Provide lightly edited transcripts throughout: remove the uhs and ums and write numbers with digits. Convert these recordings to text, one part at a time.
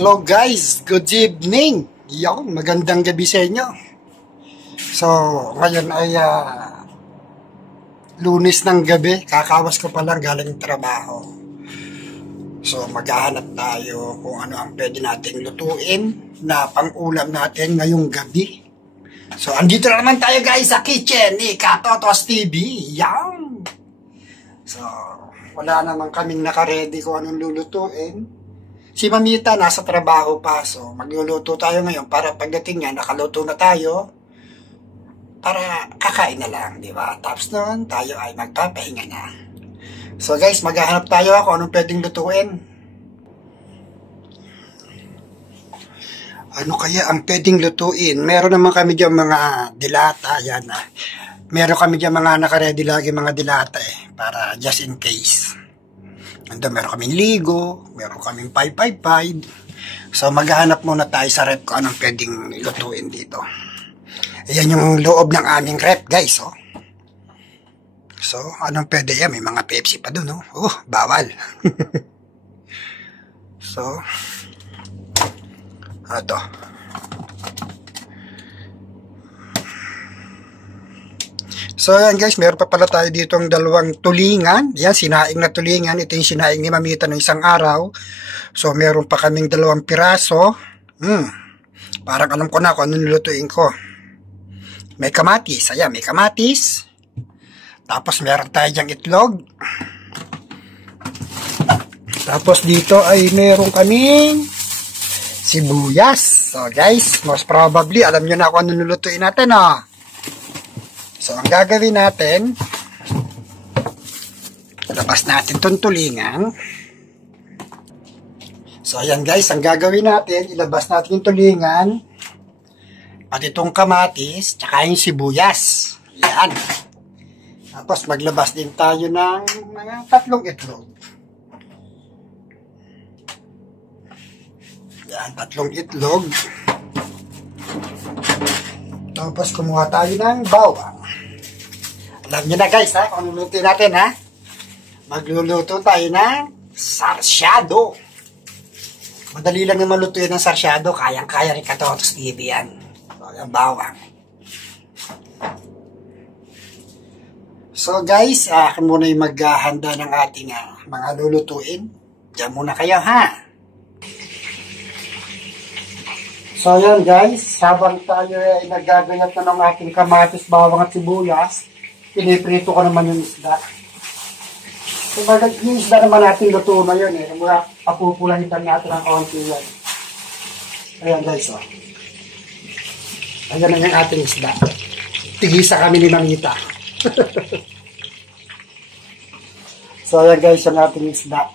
Hello guys, good evening. Yan, magandang gabi sa inyo. So, ngayon ay Lunes ng gabi. Kakawas ko pa lang galing trabaho. So, maghahanap tayo kung ano ang pwede nating lutuin na pang-ulam natin ngayong gabi. So, andito na naman tayo guys sa kitchen ni Katotos TV. Yan. So, wala naman kaming nakaredy kung anong lulutuin. Si Mamita nasa trabaho pa, so magluluto tayo ngayon para pagdating niya, nakaluto na tayo para kakain na lang, di ba? Tapos noon, tayo ay magpapahinga na. So guys, maghahanap tayo kung anong pwedeng lutuin. Ano kaya ang pwedeng lutuin? Meron naman kami dyan mga dilata, yan Meron kami dyan mga nakaredy lagi mga dilata para just in case. Meron kaming ligo, meron kaming 555. So, maghahanap muna tayo sa rep kung anong pwedeng lutuin dito. Ayan yung loob ng aming rep, guys, oh. So, anong pwede yan? May mga Pepsi pa dun, oh. Oh, bawal. So, ito. So, yan guys, meron pa pala tayo dito ang dalawang tulingan. Yan, sinaing na tulingan. Ito yung sinaing ni Mamita ng isang araw. So, meron pa kaming dalawang piraso. Parang alam ko na kung ano nilutuin ko. May kamatis. Ayan, may kamatis. Tapos, meron tayo dyang itlog. Tapos, dito ay meron kaming sibuyas. So, guys, most probably, alam nyo na kung ano nilutuin natin, oh. So, ang gagawin natin, labas natin itong tulingan. So, ayan guys, ang gagawin natin, ilabas natin yung tulingan, pati itong kamatis, tsaka yung sibuyas. Ayan. Tapos, maglabas din tayo ng mga 3 itlog. Ayan, 3 itlog. Tapos, kumuha tayo ng bawang. Alam nyo na guys, kung luluto natin, magluluto tayo ng sarsyado. Madali lang naman lutuin ng sarsyado, kayang-kaya rin Katotos TV yan. So, yung bawang. So guys, ako muna yung maghahanda ng ating mga lulutuin. Diyan muna kayo, So yan guys, habang tayo ay nagagayat na ng ating kamatis, bawang at sibuyas, piniprito ko naman yung isda. So yung isda naman natin luto na yun mula papupulahitan natin ng konti yan. Ayan guys, ayan na yung ating isda. Tigisa kami ni Mamita. So ayan guys, yung ating isda.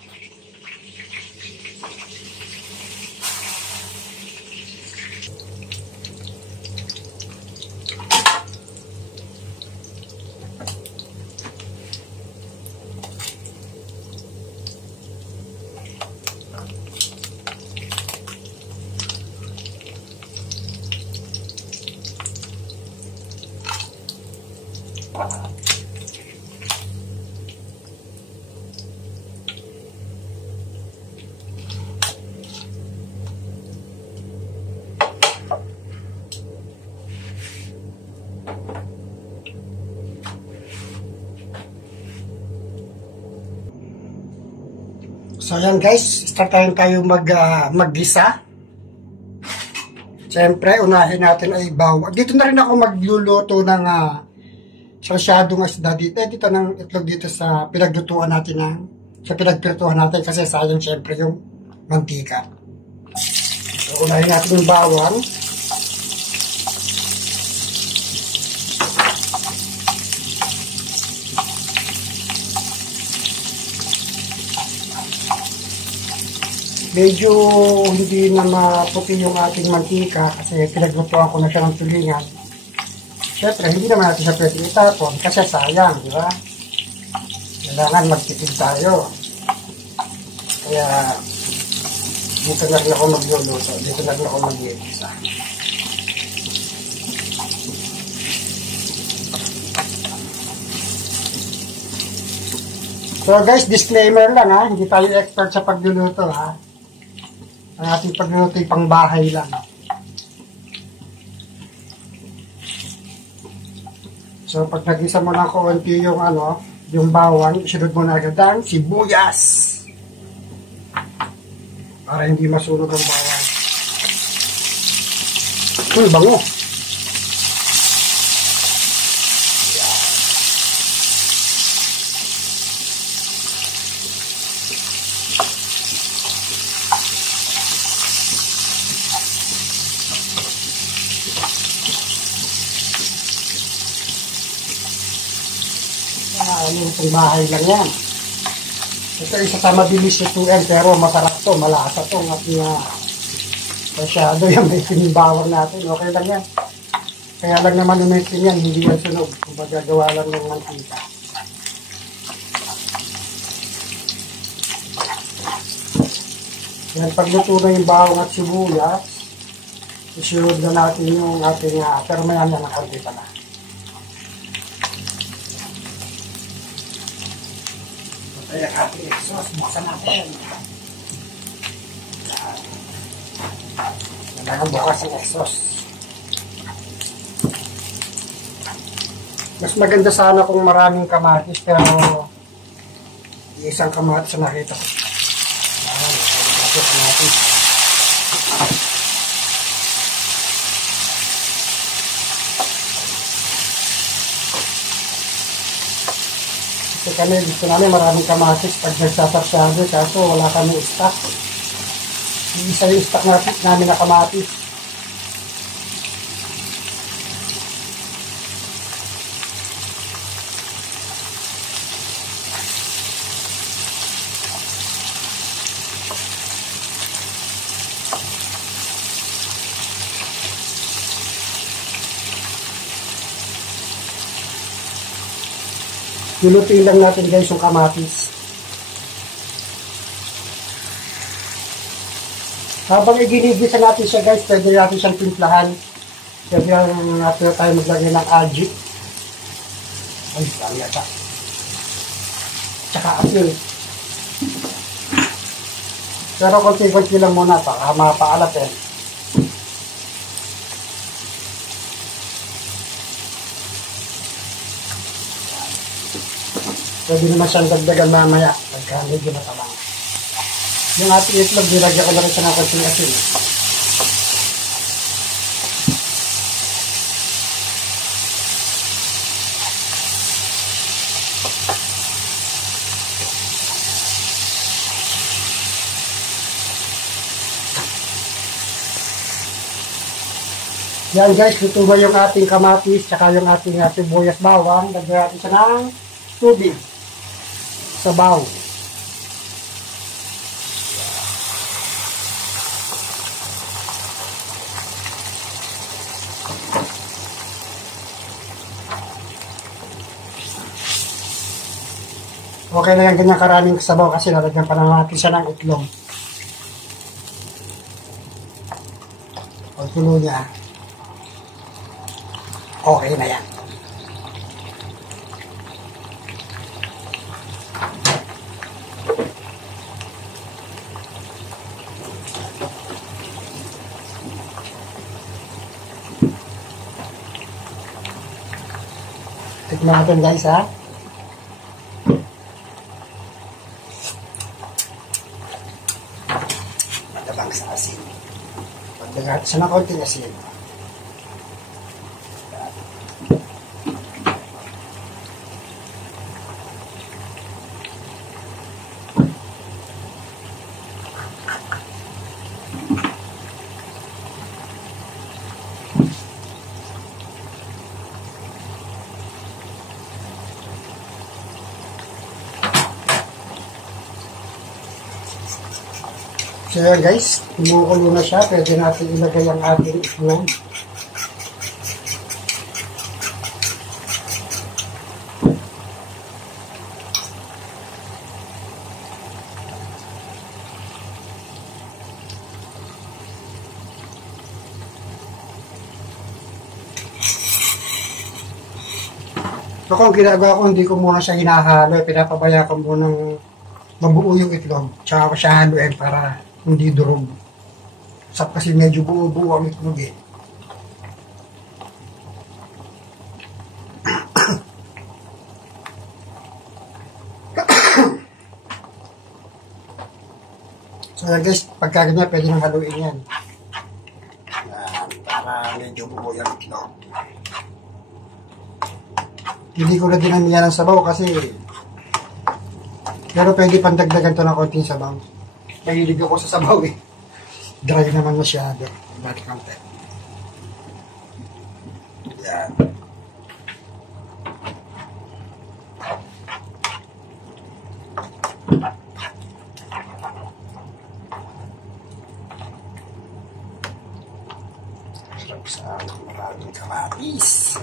So yan guys, start tayo maggisa. Siyempre, unahin natin ay bawang. Dito na rin ako magluluto ng sarsyadong isda dito. Dito ng itlog dito sa pinaglutuan natin sa pinagpirtuhan natin kasi sayang siyempre yung mantika. So unahin natin yung bawang. Medyo hindi na maputi yung ating mantika kasi pinaglutuan ko na siya ng tulingan. Siyempre, hindi naman natin siya pwede itapon kasi sayang, di ba? Kailangan magtipid tayo. Kaya, dito na rin ako magluluto. Dito na rin ako mag-iisa. So guys, disclaimer lang hindi tayo expert sa pagluluto Ang ating pagluluto ay pang bahay lang. So, pag nagisa mo ng konti yung yung bawang, isunod mo na agad ang sibuyas. Para hindi masunog ang bawang. Bango. Itong bahay lang yan. Ito isa sa mabilis lutuin pero masarap to, malasa to at masyado yung may pinibawang natin. Okay lang yan. Kaya lang naman umitin yan, hindi yan sunog. Kung magagawa lang ng mantika. Yan, pagluto na yung bawang at sibuyas, isunod na natin yung ating pero mayan na kaunti pa na. Kaya ating exhaust, buksan natin. Kailangan bukas ang exhaust. Mas maganda sana kung maraming kamatis, pero isang kamatis na nakita ko. Kasi kami, gusto namin maraming kamatis pag nagsasasyado, kaso wala kami stock. Isa yung stock namin na kamatis. Lulutuin lang natin guys yung kamatis. Habang iginigisa natin siya guys, pwede natin siyang timplahan. Pwede natin tayo maglagay ng aji. Ay, dami yata. Tsaka asin. Pero konti-konti lang muna para mapaalat eh. Pwede naman siyang dagdagan mamaya pagka medyo matabang. Yung ating itlog, nilagyan ko na rin siya ng konting asin. Yan guys, luto ba yung ating kamatis tsaka yung ating sibuyas bawang. Lagyan natin siya ng tubig. Sabaw. Okay na yan ganyan karaming sabaw kasi lalagyan pa natin siya ng itlog. O tulo niya. Okay na yan. Tikman natin guys ha. Matabang sa asin. Pagdagat siya ng konting asin. So yan guys, kumukulo na siya. Pwede natin ilagay ang ating itlog. So kung ginagawa ko, hindi ko muna siya hinahalo. Pinapabaya ko muna ng mabuo yung itlog. Tsaka ko siya haluin para hindi durog. Sap kasi medyo buo-buo ang itlog eh. So guys, pagka ganyan, pwede nang haluin yan. Para medyo buo yung itlog. Hindi ko na dinamihan ng sabaw kasi pero pwede pandagdagan to ng konting sabaw. Mahilig ako sa sabaw eh. Dry naman masyado. Balik konti. Yan. Sarap sa maraming kamatis.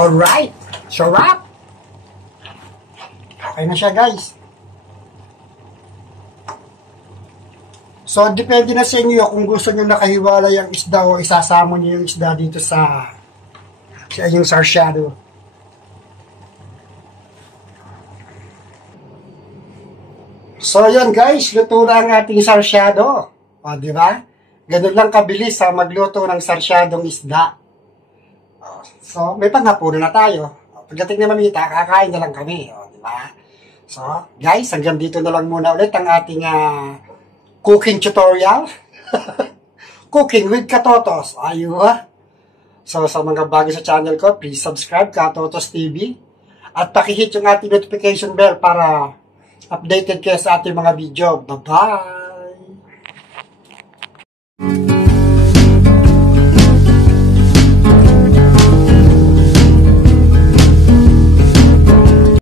Alright, sarap! Okay na siya guys. So, depende na sa inyo kung gusto nyo nakahiwalay ang isda o isasamo nyo yung isda dito sa inyong sarsyado. So, yan guys, luto na ang ating sarsyado. O, di ba? Ganun lang kabilis sa magluto ng sarsyadong isda. So, may panghapunan na tayo. Pagdating na mamita, kakain na lang kami. O, di ba? So, guys, hanggang dito na lang muna ulit ang ating cooking tutorial. Cooking with Katotos. Ayun. So, sa mga bago sa channel ko, please subscribe, Katotos TV. At pakihit yung ating notification bell para updated kayo sa ating mga video. Bye-bye!